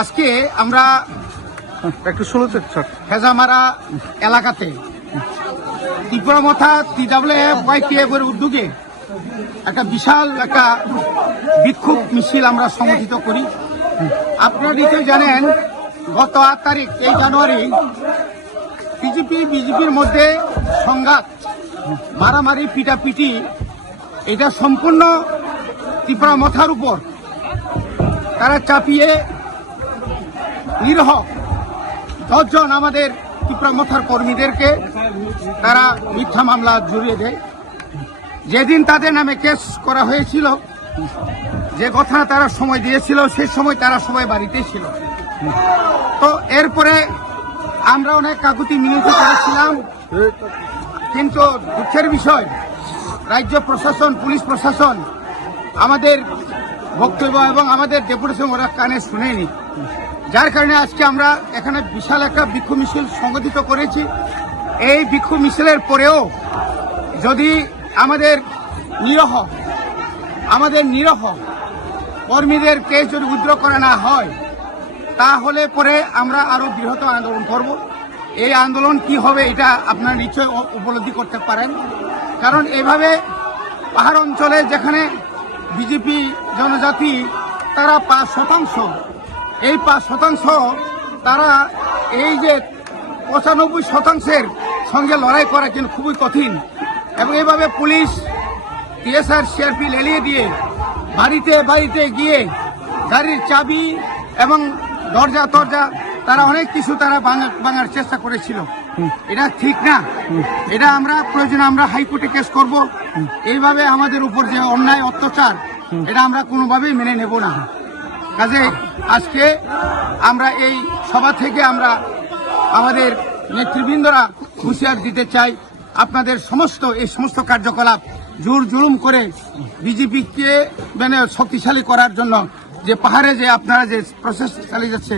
আজকে আমরা একটু হেজামারা এলাকাতে ত্রিপুরা TAAF এর উদ্যোগে একটা বিশাল একটা বিক্ষোভ মিছিল আমরা সংগঠিত করি। আপনারা নিশ্চয়ই জানেন, গত 8 তারিখ এই জানুয়ারি বিজেপির মধ্যে সংঘাত, মারামারি, পিটাপিটি, এটা সম্পূর্ণ ত্রিপুরা মাথার উপর তারা চাপিয়ে নিরীহ 10 জন আমাদের ত্রিপুরা মাথার কর্মীদেরকে তারা মিথ্যা মামলা জড়িয়ে দেয়। যেদিন তাদের নামে কেস করা হয়েছিল, যে কথা তারা সময় দিয়েছিল, সেই সময় তারা সবাই বাড়িতেই ছিল। তো এরপরে আমরা অনেক কাকুতি মিনতি করেছিলাম, কিন্তু দুঃখের বিষয় রাজ্য প্রশাসন, পুলিশ প্রশাসন আমাদের বক্তব্য এবং আমাদের ডেপুটেশন ওরা কানে শুনেনি। যার কারণে আজকে আমরা এখানে বিশাল একটা বিক্ষোভ মিছিল সংগঠিত করেছি। এই বিক্ষোভ মিছিলের পরেও যদি আমাদের নিরীহ কর্মীদের কেস যদি উইথড্র করা না হয়, তাহলে পরে আমরা আরো বৃহত্তর আন্দোলন করব। এই আন্দোলন কি হবে এটা আপনারা নিশ্চয় উপলব্ধি করতে পারেন, কারণ এভাবে পাহাড় অঞ্চলে যেখানে বিজেপি জনজাতি তারা 5%, এই 5% তারা এই যে 95%-এর সঙ্গে লড়াই করা কিন্তু খুবই কঠিন। এবং এইভাবে পুলিশ, TSR, CRP লেলিয়ে দিয়ে বাড়িতে বাড়িতে গিয়ে গাড়ির চাবি এবং দরজা তারা অনেক কিছু তারা ভাঙার চেষ্টা করেছিল। এটা ঠিক না। এটা আমরা প্রয়োজনে আমরা হাইকোর্টে কেস করব। এইভাবে আমাদের উপর যে অন্যায় অত্যাচার, এটা আমরা কোনোভাবেই মেনে নেব না। কাজে আজকে আমরা এই সভা থেকে আমরা আমাদের নেতৃবৃন্দরা হুঁশিয়ার দিতে চাই, আপনাদের এই সমস্ত কার্যকলাপ জোর জুলুম করে বিজেপিকে শক্তিশালী করার জন্য যে পাহাড়ে যে আপনারা যে প্রসেস চালিয়ে যাচ্ছে,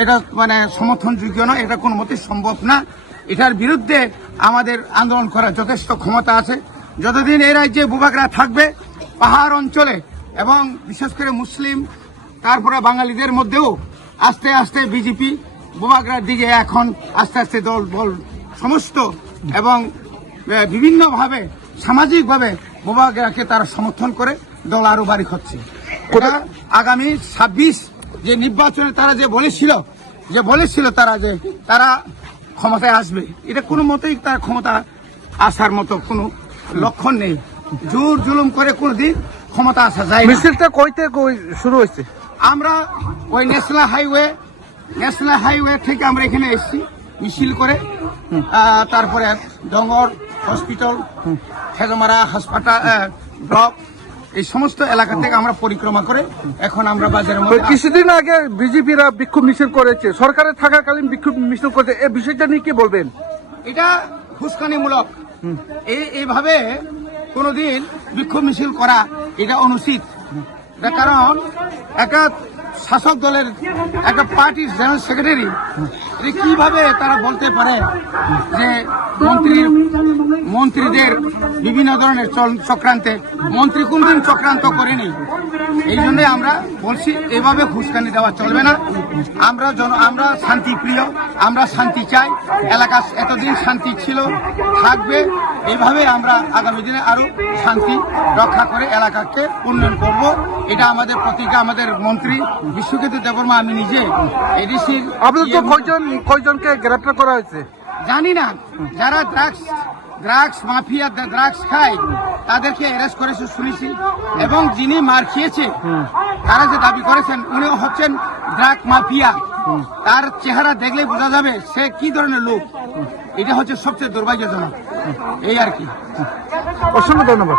এটা সমর্থনযোগ্য নয়। এটা কোনো মতেই সম্ভব না। এটার বিরুদ্ধে আমাদের আন্দোলন করার যথেষ্ট ক্ষমতা আছে। যতদিন এই রাজ্যে বুবাগরা থাকবে, পাহাড় অঞ্চলে এবং বিশেষ করে মুসলিম তারপরে বাঙালিদের মধ্যেও আস্তে আস্তে বিজেপি বুবাগরার দিকে এখন আস্তে আস্তে দল সমস্ত এবং বিভিন্নভাবে সামাজিকভাবে বুবাগরাকে তারা সমর্থন করে দল আরো বাড়ি হচ্ছে। আগামী 26 যে নির্বাচনে তারা যে বলেছিল তারা যে তারা ক্ষমতায় আসবে, এটা কোনো মতেই তার ক্ষমতা আসার মতো কোনো লক্ষণ নেই। জোর জুলুম করে কোনোদিন ক্ষমতা আসা যায় না। মিছিলটা কইতে শুরু হয়েছে, আমরা ওই ন্যাশনাল হাইওয়ে থেকে আমরা এখানে এসেছি মিছিল করে। তারপরে ডঙ্গর হসপিটাল, হেজামারা হাসপাতাল, ব্লক, এই সমস্ত এলাকা থেকে আমরা পরিক্রমা করে এখন আমরা বাজারের মধ্যে। কিছুদিন আগে বিজেপিরা বিক্ষোভ মিছিল করেছে, সরকারে থাকাকালীন বিক্ষোভ মিছিল করেছে, এই বিষয়টা নিয়ে কি বলবেন? এটা হুস্কানিমূলক। এইভাবে কোনোদিন বিক্ষোভ মিছিল করা এটা অনুচিত। কারণ একটা শাসক দলের একটা পার্টির জেনারেল সেক্রেটারি কিভাবে তারা বলতে পারে যে মন্ত্রীদের বিভিন্ন ধরনের চক্রান্তে, মন্ত্রী কোনদিন চক্রান্ত করেনি। এই জন্য আমরা বলছি এভাবে হুঁশকানি দেওয়া চলবে না। আমরা শান্তি প্রিয়, আমরা শান্তি চাই। এলাকা এতদিন শান্তি ছিল, থাকবে। এইভাবে আমরা আগামী দিনে আরো শান্তি রক্ষা করে এলাকাকে উন্নয়ন করব। এটা আমাদের প্রতিজ্ঞা। আমাদের মন্ত্রী বিশ্বজিৎ দেববর্মা, আমি নিজে এডিসি। আপনাদের কয়জনকে গ্রেপ্তার করা হয়েছে জানি না। যারা ড্রাগস মাফিয়া, ড্রাগস খায়, তাদেরকে অ্যারেস্ট করেছে শুনেছি। এবং যিনি মার খেয়েছে তারা যে দাবি করেছেন উনি হচ্ছেন ড্রাগ মাফিয়া। তার চেহারা দেখলেই বোঝা যাবে সে কি ধরনের লোক। এটা হচ্ছে সবচেয়ে দুর্ভাগ্যজনক। এই আর কি। অসংখ্য ধন্যবাদ।